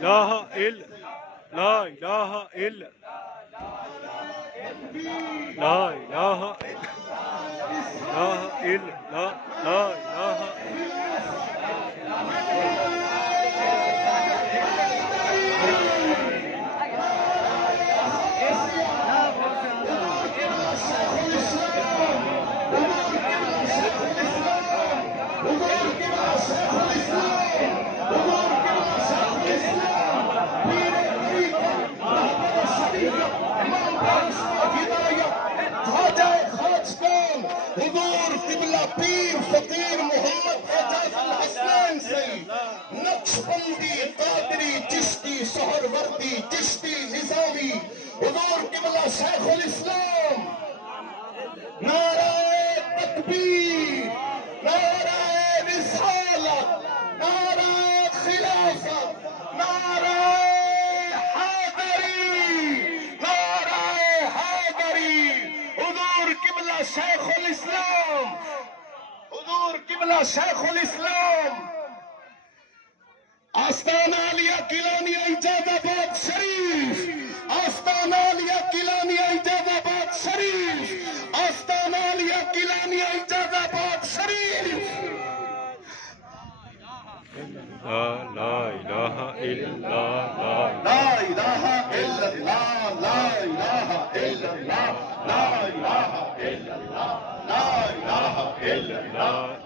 إله إلا لا إله إلا لا إله إلا لا إله حضور قبلہ پیر فقیر محمد اعجاز الحسنین سے نقشبندی قادری چشتی سہروردی چشتی نظامی حضور قبلہ شیخ الاسلام نعرہ تکبیر نعرہ رسالت نعرہ خلافت نعرہ شیخ الاسلام حضور قبلہ شیخ الاسلام آستانہ عالیہ کیلانیہ اعجاز آباد شریف آستانہ عالیہ کیلانیہ اعجاز آباد شریف آستانہ عالیہ کیلانیہ اعجاز آباد شریف لا إله إلا الله لا إله إلا الله لا إله إلا الله لا إله إلا الله لا إله إلا الله